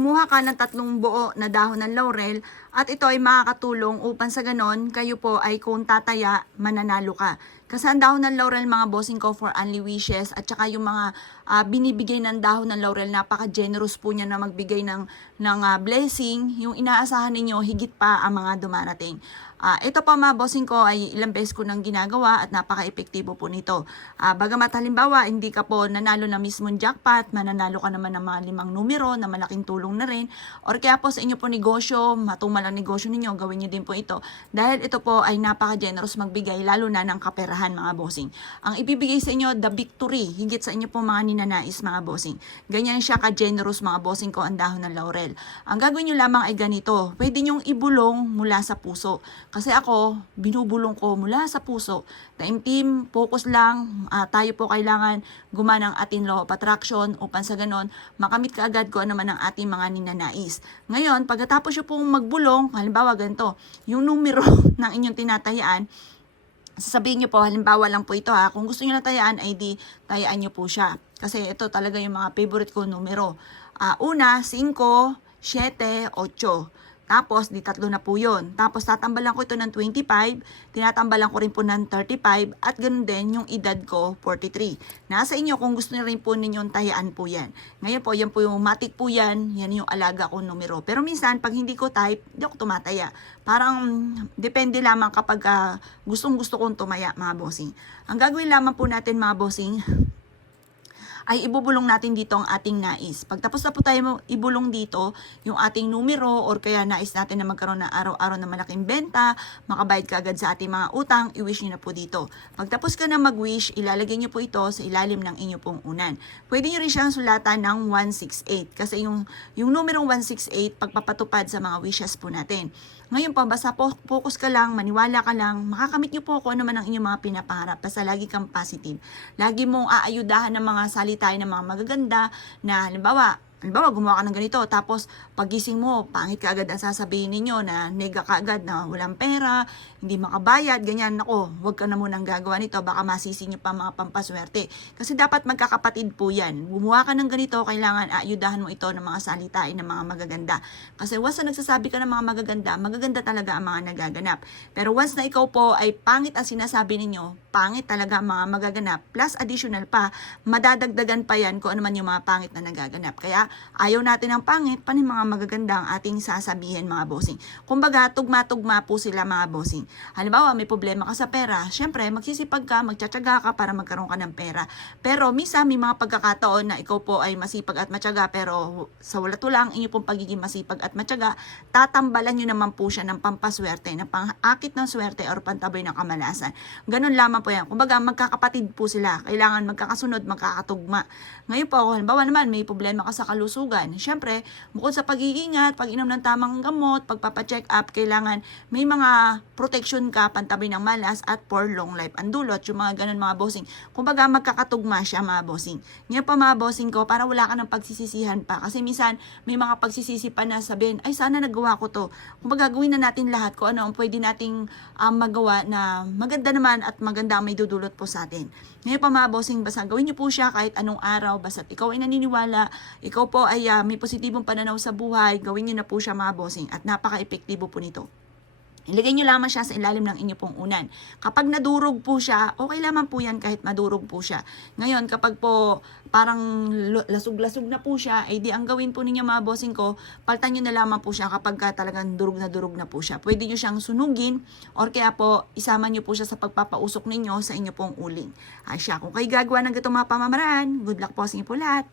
Kumuha ka ng 3 buo na dahon ng laurel at ito ay makakatulong upang sa ganon kayo po ay kung tataya, mananalo ka. Kasi ang dahon ng laurel mga bossing ko for only wishes at saka yung mga binibigay ng dahon ng laurel, napaka-generous po niya na magbigay ng blessing. Yung inaasahan ninyo, higit pa ang mga dumarating. Ito pa mga bossing ko ay ilang beses ko nang ginagawa at napaka-epektibo po nito. Bagamat halimbawa hindi ka po nanalo na mismong jackpot, mananalo ka naman ng mga 5 numero na malaking tulong na rin. Or kaya po sa inyo po negosyo, matumal ang negosyo ninyo, gawin nyo din po ito. Dahil ito po ay napaka-generous magbigay lalo na ng kaperahan mga bossing. Ang ibibigay sa inyo, the victory, higit sa inyo po mga ninanais mga bossing. Ganyan siya ka-generous mga bossing ko ang dahon ng laurel. Ang gagawin nyo lamang ay ganito, pwede nyong ibulong mula sa puso. Kasi ako, binubulong ko mula sa puso. Team, focus lang. Tayo po kailangan gumana ng ating law of attraction upang sa ganon, makamit ka agad kung ano man ang ating mga ninanais. Ngayon, pagkatapos nyo pong magbulong, halimbawa ganito, yung numero ng inyong tinatayaan, sasabihin nyo po, halimbawa lang po ito kung gusto nyo na tayaan, ay di tayaan nyo po siya. Kasi ito talaga yung mga favorite ko numero. Una, 5, 7, 8. Tapos, di 3 na po yun. Tapos, tatambalan ko ito ng 25, tinatambalan ko rin po ng 35, at ganun din yung edad ko, 43. Nasa inyo kung gusto nyo rin po ninyong tayaan po yan. Ngayon po, yan po yung matik po yan yung alaga ko numero. Pero minsan, pag hindi ko type, hindi ako tumataya. Parang, depende lamang kapag gustong gusto kong tumaya, mga bossing. Ang gagawin lamang po natin, mga bossing, ay ibubulong natin dito ang ating nais. Pagtapos na po tayo ibulong dito yung ating numero or kaya nais natin na magkaroon ng araw-araw na malaking benta, makabayad ka agad sa ating mga utang, i-wish nyo na po dito. Pagtapos ka na mag-wish, ilalagay nyo po ito sa ilalim ng inyo pong unan. Pwede nyo rin siyang sulatan ng 168 kasi yung numerong 168 pagpapatupad sa mga wishes po natin. Ngayon po, basta focus ka lang, maniwala ka lang, makakamit nyo po kung ano man ang inyong mga pinapangarap. Basta lagi kang positive. Lagi mong aayudahan ng mga salita ng mga magaganda na halimbawa gumawa ka ng ganito, tapos pagising mo, pangit ka agad ang sasabihin ninyo na nega ka agad na walang pera, hindi makabayad, ganyan. Nako, huwag ka na munang gagawa nito, baka masisi nyo pa mga pampaswerte. Kasi dapat magkakapatid po yan. Gumawa ka ng ganito, kailangan aayudahan mo ito ng mga salitain ng mga magaganda. Kasi once na nagsasabi ka ng mga magaganda, magaganda talaga ang mga nagaganap. Pero once na ikaw po ay pangit ang sinasabi ninyo, pangit talaga ang mga magaganap, plus additional pa, madadagdagan pa yan kung ano man yung mga pangit na nagaganap. Kaya ayaw natin ng pangit, paning mga magaganda ang ating sasabihin mga bossing. Kumbaga, tugma-tugma po sila mga bossing. Halimbawa, may problema ka sa pera, syempre, magsisipag ka, magtsatsaga ka para magkaroon ka ng pera. Pero, minsan, may mga pagkakataon na ikaw po ay masipag at matyaga, pero sa walat-ulang, inyo pong pagiging masipag at matyaga, tatambalan nyo naman po siya ng pampaswerte, ng pang-akit ng swerte or pantaboy ng kamalasan. Ganun lamang po yan. Kumbaga, magkakapatid po sila. Kailangan magkakasunod, magkakatugma. Ngayon po, halimbawa naman, may problema ka sa kalusugan. Siyempre, bukod sa pag-iingat, pag-inom ng tamang gamot, pagpapacheck up, kailangan may mga protection ka, pantabi ng malas, at for long life ang dulot, yung mga ganun mga bossing. Kumbaga, magkakatugma siya mga bossing. Ngayon pa mga bossing ko, para wala ka ng pagsisisihan pa. Kasi minsan, may mga pagsisisi pa na sabihin, ay sana nagawa ko to. Kumbaga, gawin na natin lahat kung ano ang pwede nating magawa na maganda naman at maganda ang may dudulot po sa atin. Ngayon pa mga bossing, basta gawin niyo po siya kahit anong araw, basta ikaw ay naniniwala, ikaw po ay may positibong pananaw sa buhay, gawin nyo na po siya mga bossing at napaka-epektibo po nito. Ilagay nyo lamang siya sa ilalim ng inyo pong unan. Kapag nadurog po siya, okay lamang po yan kahit madurog po siya. Ngayon, kapag po parang lasug-lasug na po siya, ay di ang gawin po ninyo mga bossing ko, paltan nyo na lamang po siya kapag talagang durog na po siya. Pwede nyo siyang sunugin or kaya po isama nyo po siya sa pagpapausok ninyo sa inyo pong uling. Siya, kung kayo gagawa ng gatong mga pamamaraan, good luck po sa inyo po lahat.